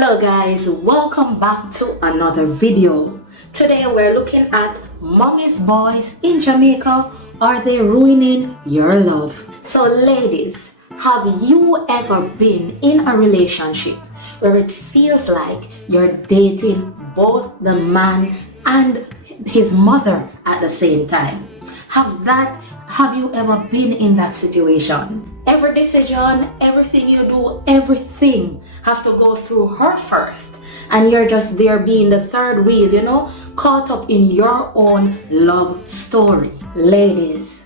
Hello guys, welcome back to another video. Today we're looking at mommy's boys in Jamaica. Are they ruining your love? So ladies, have you ever been in a relationship where it feels like you're dating both the man and his mother at the same time? Have you ever been in that situation? Every decision, everything you do, everything have to go through her first, and you're just there being the third wheel, caught up in your own love story. Ladies,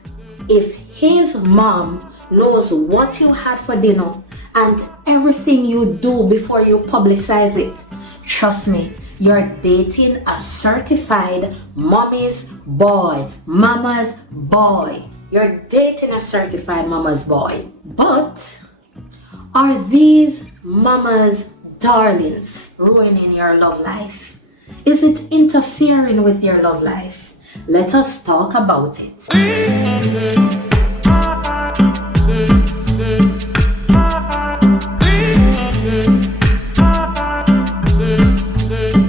if his mom knows what you had for dinner and everything you do before you publicize it, trust me, you're dating a certified mommy's boy, mama's boy. You're dating a certified mama's boy. But are these mama's darlings ruining your love life? Is it interfering with your love life? Let us talk about it.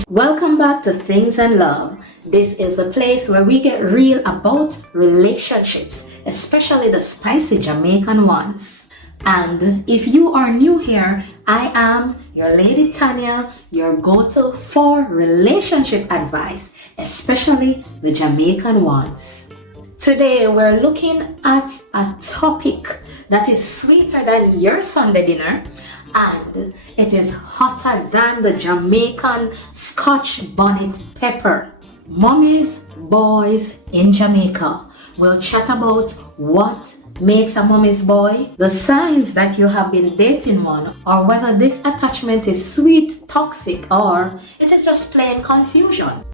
Welcome back to Things and Love. This is the place where we get real about relationships, especially the spicy Jamaican ones. And if you are new here, I am your lady Tanya, your go-to for relationship advice, especially the Jamaican ones. Today we're looking at a topic that is sweeter than your Sunday dinner, and it is hotter than the Jamaican Scotch bonnet pepper. Mommy's boys in Jamaica. We'll chat about what makes a mommy's boy, the signs that you have been dating one, or whether this attachment is sweet, toxic, or it is just plain confusion.